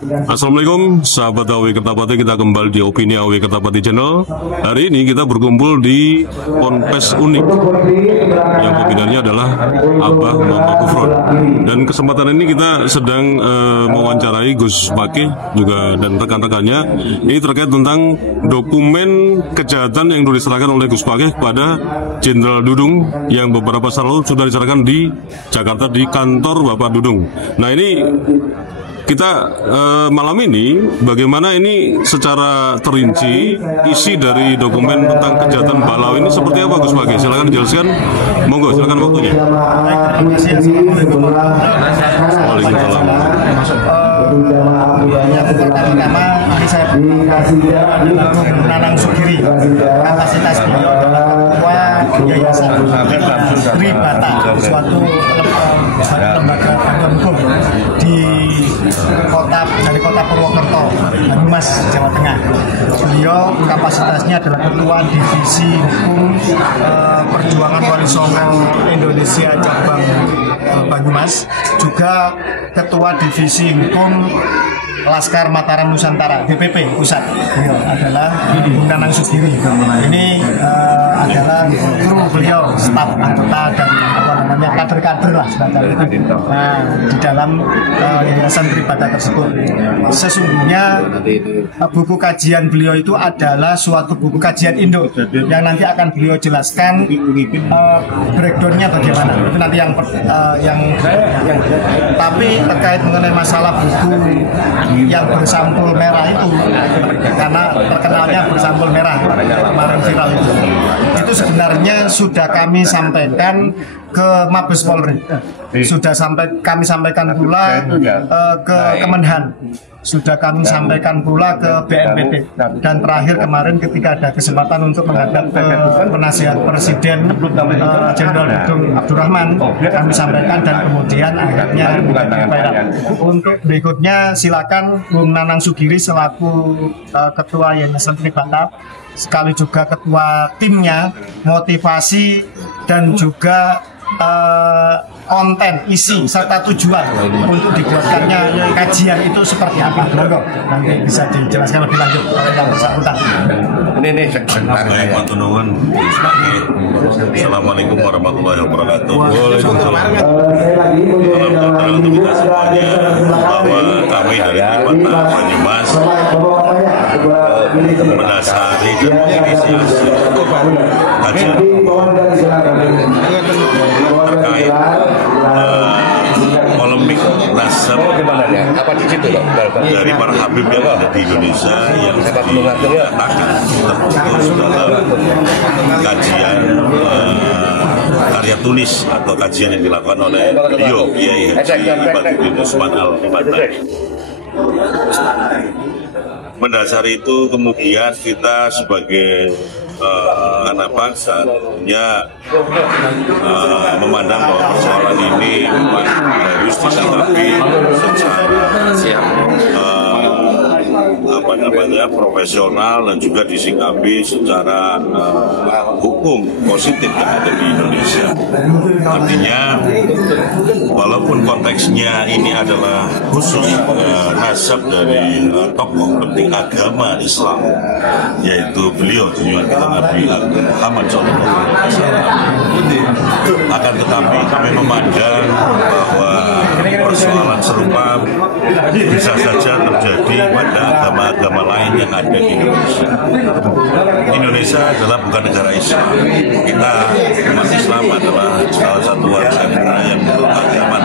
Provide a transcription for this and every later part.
Assalamualaikum sahabat AW Kertapati, kita kembali di Opini AW Kertapati Channel. Hari ini kita berkumpul di Ponpes Unik yang pembinanya adalah Abah Muhammad Kufron. Dan kesempatan ini kita sedang mewawancarai Gus Fakih juga dan rekan-rekannya. Ini terkait tentang dokumen kejahatan yang diserahkan oleh Gus Fakih kepada Jenderal Dudung yang beberapa saat lalu sudah diserahkan di Jakarta di kantor Bapak Dudung. Nah, ini kita malam ini bagaimana ini secara terinci isi dari dokumen tentang kejahatan Balau ini seperti apa, Gus Fakih? Silakan dijelaskan. Monggo, silakan waktunya. Waalaikumsalam. Yang pertama saya Nanang Sugiri, kapasitas beliau adalah ketua Yayasan Tribata, suatu lembaga bantuan hukum dari kota Purwokerto, Banyumas, Jawa Tengah. Beliau kapasitasnya adalah ketua divisi hukum Perjuangan Wali Songo Indonesia cabang Banyumas, juga ketua divisi hukum Laskar Mataram Nusantara DPP pusat. Beliau adalah Bung Nanang Sugiri. Ini adalah kru beliau, staf anggota dan kader-kader lah semacam itu. Nah, di dalam Yayasan Tribata tersebut, sesungguhnya buku kajian beliau itu adalah suatu buku kajian Indo yang nanti akan beliau jelaskan breakdownnya bagaimana. Itu nanti yang tapi terkait mengenai masalah buku yang bersampul merah itu, karena terkenalnya bersampul merah kemarin viral itu sebenarnya sudah kami sampaikan ke Mabes Polri, sudah kami sampaikan pula ke Kemenhan, sudah kami sampaikan pula ke BNPB, dan terakhir kemarin ketika ada kesempatan untuk menghadap ke penasihat Presiden Jenderal Dudung Abdurrahman, kami sampaikan dan kemudian akhirnya dibayar. Untuk berikutnya silakan Bung Nanang Sugiri selaku Ketua Yayasan Tribata, sekali juga ketua timnya, motivasi dan juga konten, isi, serta tujuan untuk dibuatkannya kajian itu seperti apa. Monggo, nanti bisa dijelaskan lebih lanjut oleh yang bersangkutan. Ini sebentar ya. Assalamualaikum warahmatullahi wabarakatuh. Waalaikumsalam. Salam untuk kita semuanya, bahwa kami dari Tribata Banyumas mendasari dan menginisiasi kajian terkait polemik nasab dari para habib yang ada di Indonesia yang dinyatakan terputus dalam kajian karya tulis atau kajian yang dilakukan oleh beliau Kiai Haji Ibaduddin Usman Al-Fatani. Mendasari itu kemudian kita sebagai anak bangsa tentunya memandang bahwa persoalan ini memang harus disikapi secara profesional dan juga disikapi secara hukum positif yang ada di Indonesia. Artinya walaupun konteksnya ini adalah khusus nasab dari tokoh penting agama Islam, yaitu beliau Nabi Muhammad SAW, akan tetapi kami memandang bahwa persoalan serupa bisa saja terjadi pada agama-agama lain yang ada di Indonesia. Indonesia adalah bukan negara Islam. Kita umat Islam adalah salah satu warga negara yang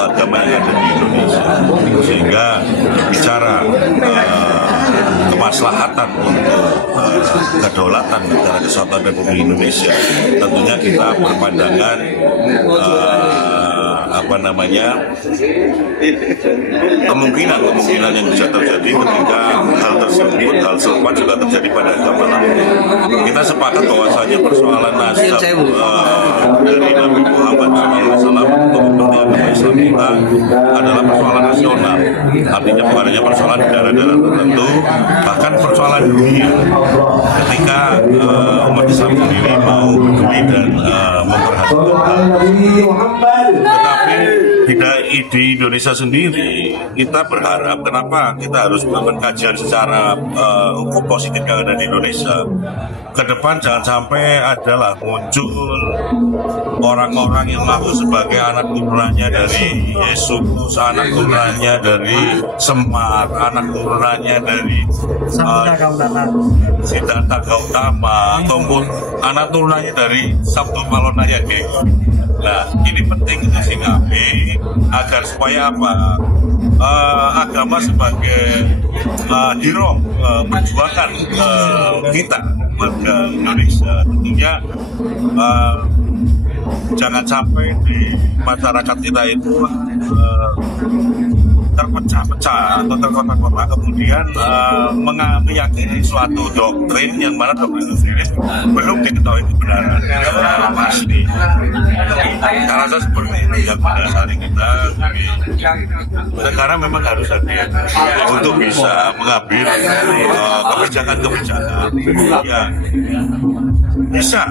agama yang ada di Indonesia. Sehingga bicara kemaslahatan untuk kedaulatan negara kesatuan Republik Indonesia, tentunya kita berpandangan kemungkinan yang bisa terjadi ketika hal serupa juga terjadi pada agama lain. Kita sepakat bahwasanya persoalan nasab dari Nabi Muhammad SAW untuk kepentingan agama Islam kita adalah persoalan nasional. Artinya bukan hanya persoalan daerah-daerah tertentu, bahkan persoalan dunia. Ketika umat Islam sendiri mau peduli dan memperhatikan, tetapi di Indonesia sendiri kita berharap, kenapa kita harus melakukan kajian secara hukum positif yang ada di Indonesia. Ke depan jangan sampai adalah muncul orang-orang yang mengaku sebagai anak turunannya dari Yesus, anak turunannya dari Semar, anak turunannya dari Siddhartha Gautama, ataupun anak turunannya dari Sabto Malonayake. Nah, ini penting untuk sikapi agar supaya apa? Agama sebagai hero perjuangan kita warga Indonesia, tentunya jangan sampai di masyarakat kita itu terpecah-pecah atau terkotak-kotak, kemudian meyakini suatu doktrin yang mana doktrin sendiri belum diketahui kebenaran pasti. Karena seperti ini yang mendasari kita, negara memang harus hadir untuk bisa mengambil kebijakan-kebijakan yang bisa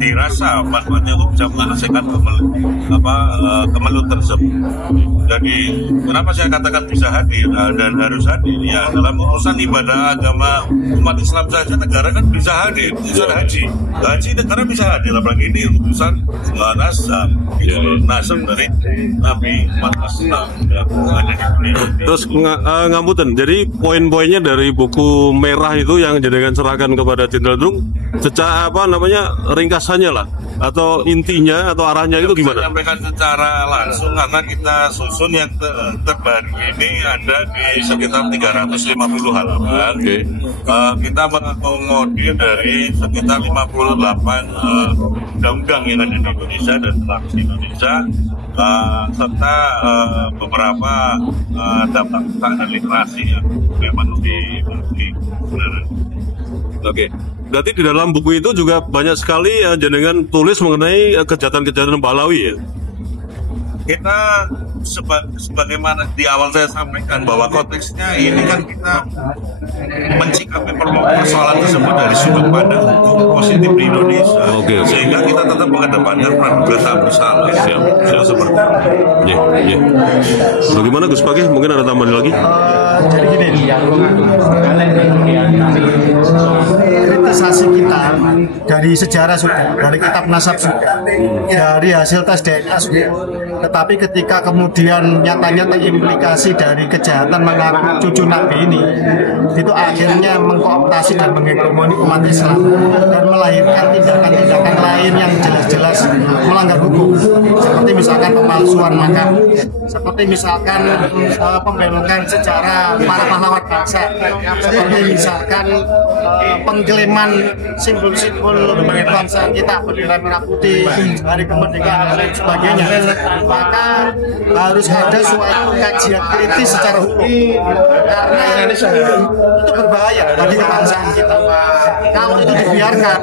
dirasa manfaatnya untuk bisa menyelesaikan kemelut tersebut. Jadi kenapa saya katakan bisa hadir dan harus hadir? Ya, dalam urusan ibadah agama umat Islam saja negara kan bisa hadir. Urusan haji negara bisa hadir, apalagi ini urusan nasab dari Nabi umat Islam yang ada di dunia. Terus ngapunten, jadi poin-poinnya dari buku merah itu yang jadikan serahkan kepada Jenderal Dung, secara ringkasannya lah, atau intinya atau arahnya itu gimana? Saya sampaikan secara langsung karena kita susun yang terbaru ini ada di sekitar 350 halaman. Okay. Kita mengakomodir dari sekitar 58 undang-undang yang ada di Indonesia dan tradisi Indonesia, serta beberapa daftar dan literasi yang memang dimiliki. Oke, berarti di dalam buku itu juga banyak sekali jenengan tulis mengenai kejahatan-kejahatan Balawi ya? Kita sebagaimana di awal saya sampaikan bahwa konteksnya ini kan kita mencikapi persoalan tersebut dari sudut pandang hukum positif di Indonesia. Okay. Sehingga kita tetap mengedepankan praduga tak bersalah. Siap seperti itu. Yeah. Bagaimana Gus Pagih? Mungkin ada tambahan lagi? Jadi gini, kritisasi kita dari sejarah sudah, dari kitab nasab sudah, dari hasil tes DNA sudah. Tetapi ketika kemudian nyata-nyata implikasi dari kejahatan mengaku cucu Nabi ini, itu akhirnya mengkooptasi dan menghegemoni umat Islam dan melahirkan tindakan-tindakan lain yang jelas-jelas melanggar hukum, seperti misalkan pemalsuan makam, seperti misalkan pembelokan sejarah para pahlawan bangsa, seperti misalkan penggeleman simbol-simbol bangsa kita, bendera merah putih, hari kemerdekaan dan lain sebagainya. Maka harus ada suatu kajian kritis secara hukum, karena itu berbahaya bagi kebangsaan kita. Kalau itu dibiarkan,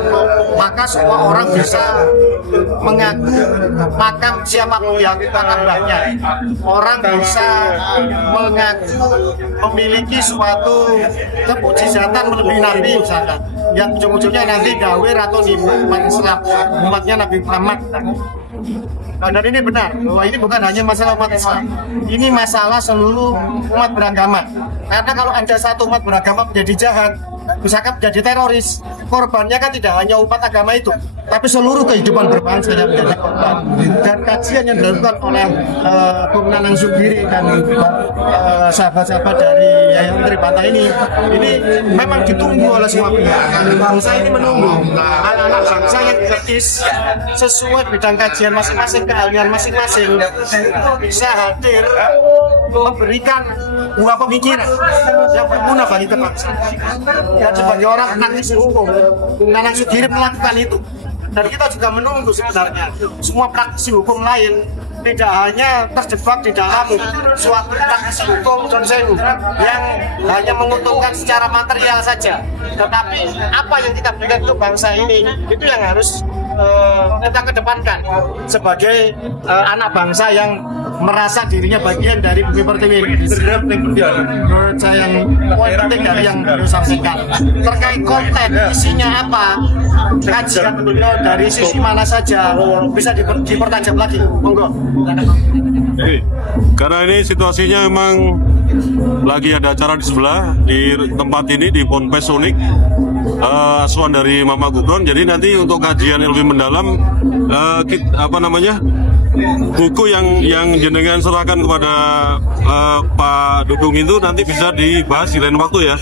maka semua orang bisa mengaku makam siapapun yang makam banyak. Orang bisa mengaku memiliki suatu kemujizatan melebihi Nabi misalkan, yang ujung-ujungnya nanti dawir atau nipu umat Islam, umatnya Nabi Muhammad. Dan ini benar bahwa ini bukan hanya masalah umat Islam, ini masalah seluruh umat beragama. Karena kalau ada satu umat beragama menjadi jahat, misalkan menjadi teroris, korbannya kan tidak hanya umat agama itu, tapi seluruh kehidupan berbangsa yang menjadi korban. Dan kajian yang dilakukan oleh Bung Nanang Sugiri dan sahabat-sahabat dari Yayasan Tribata ini memang ditunggu oleh semua pihak. Bangsa ini menunggu anak-anak bangsa yang kritis sesuai bidang kajian masing-masing, keahlian masing-masing, bisa hadir memberikan buah pemikiran yang berguna bagi bangsa. Dan sebagai orang praktisi hukum, Bung Nanang Sugiri melakukan itu. Dan kita juga menunggu sebenarnya semua praktisi hukum lain tidak hanya terjebak di dalam suatu praktisi hukum yang hanya menguntungkan secara material saja, tetapi apa yang kita berikan untuk bangsa ini, itu yang harus kita kedepankan sebagai anak bangsa yang merasa dirinya bagian dari bumi pertiwi. Menurut saya yang poin penting dari yang baru sampaikan terkait konten isinya apa, kajian beliau dari sisi mana saja bisa dipertajam lagi. Monggo. Karena ini situasinya memang lagi ada acara di sebelah di tempat ini di Ponpes Unik asuhan dari Mama Gubron. Jadi nanti untuk kajian yang lebih mendalam buku yang jenengan serahkan kepada Pak Dudung itu nanti bisa dibahas di lain waktu ya.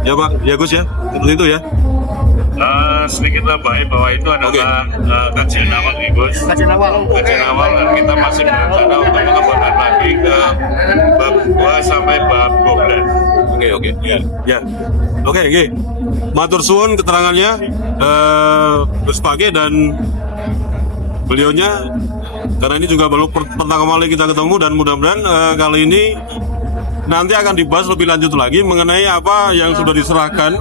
Ya Pak, ya Gus ya, seperti itu ya. Sedikit tambahin bahwa itu adalah kajian awal nih Gus. Kajian awal dan kita masih berencana untuk mengembangkan lagi ke bab 2 sampai bab 12. Oke. Ya. Oke. Matur suwun keterangannya Gus Page dan beliaunya, karena ini juga baru pertama kali kita ketemu, dan mudah-mudahan kali ini nanti akan dibahas lebih lanjut lagi mengenai apa yang sudah diserahkan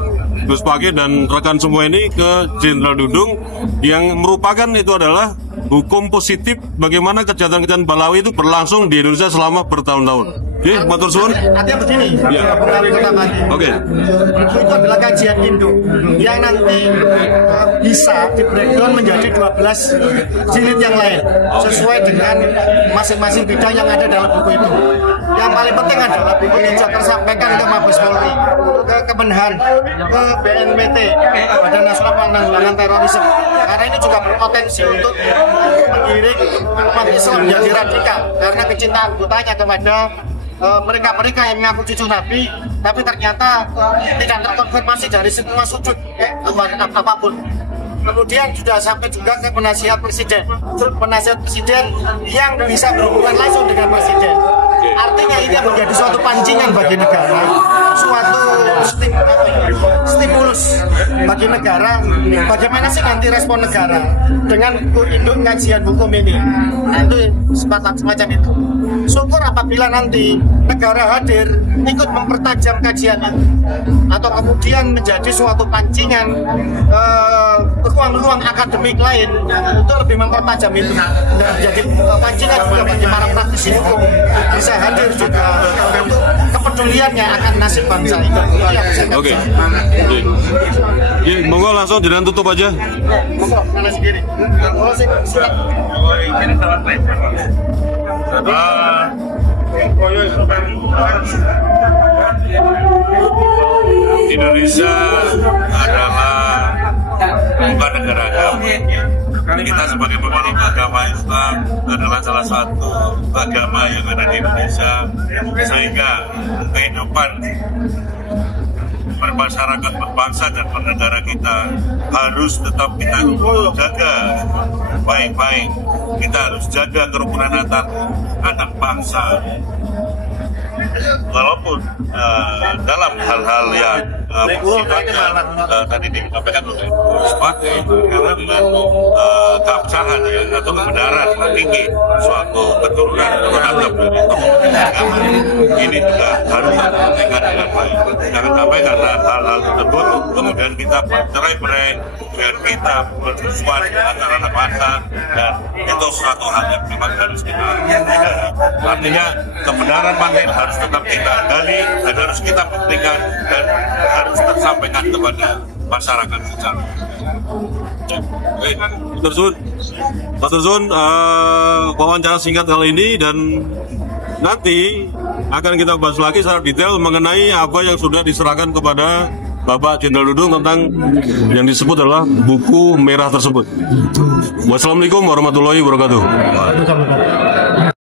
Gus Page dan rekan semua ini ke Jenderal Dudung, yang merupakan itu adalah hukum positif bagaimana kejahatan-kejahatan Balawi itu berlangsung di Indonesia selama bertahun-tahun. Oke, matur suwun. Artinya begini, Oke. Itu adalah kajian induk yang nanti bisa di breakdown menjadi 12 jilid yang lain sesuai dengan masing-masing bidang yang ada dalam buku itu. Yang paling penting adalah buku ini juga tersampaikan ke Mabes Polri, ke Kemenhan, ke BNPT, Badan Nasional Penanggulangan Terorisme. Karena ini juga berpotensi untuk menggiring umat Islam menjadi radikal karena kecintaan anggotanya kepada mereka-mereka yang mengaku cucu Nabi, tapi ternyata tidak terkonfirmasi dari semua sudut apapun. Kemudian sudah sampai juga ke penasihat presiden yang bisa berhubungan langsung dengan presiden. Artinya ini menjadi suatu pancingan bagi negara, suatu stimulus bagi negara. Bagaimana sih nanti respon negara dengan induk kajian hukum ini? Nah, itu semacam itu. Syukur apabila nanti negara hadir ikut mempertajam kajian itu, atau kemudian menjadi suatu pancingan ruang-ruang akademik lain untuk lebih mempertajam itu, dan menjadi pancingan juga bagi para praktisi hukum bisa hadir juga untuk kepeduliannya akan nasib bangsa ini. Oke. Monggo langsung jangan tutup aja. Monggo mana sendiri. Indonesia adalah bukan negara agama. Kita sebagai pemeluk agama Islam adalah salah satu agama yang ada di Indonesia, sehingga kehidupan bermasyarakat, berbangsa dan bernegara kita harus tetap kita jaga baik-baik. Kita harus jaga kerukunan antar anak bangsa. Walaupun dalam hal-hal yang tadi disampaikan oleh Gus Page dengan keabsahan atau kebenaran tinggi suatu keturunan terhadap agama ini juga harus diperhatikan dengan baik. Jangan sampai karena hal-hal tersebut kemudian kita bercerai-berai dan kita bermusuhan antara anak bangsa, dan itu suatu hal yang memang harus kita hindari. Artinya kebenaran mantin harus tetap kita gali dan harus kita buktikan dan harus tersampaikan kepada masyarakat secara. Matur suwun wawancara singkat kali ini, dan nanti akan kita bahas lagi secara detail mengenai apa yang sudah diserahkan kepada Bapak Jenderal Dudung tentang yang disebut adalah buku merah tersebut. Wassalamualaikum warahmatullahi wabarakatuh.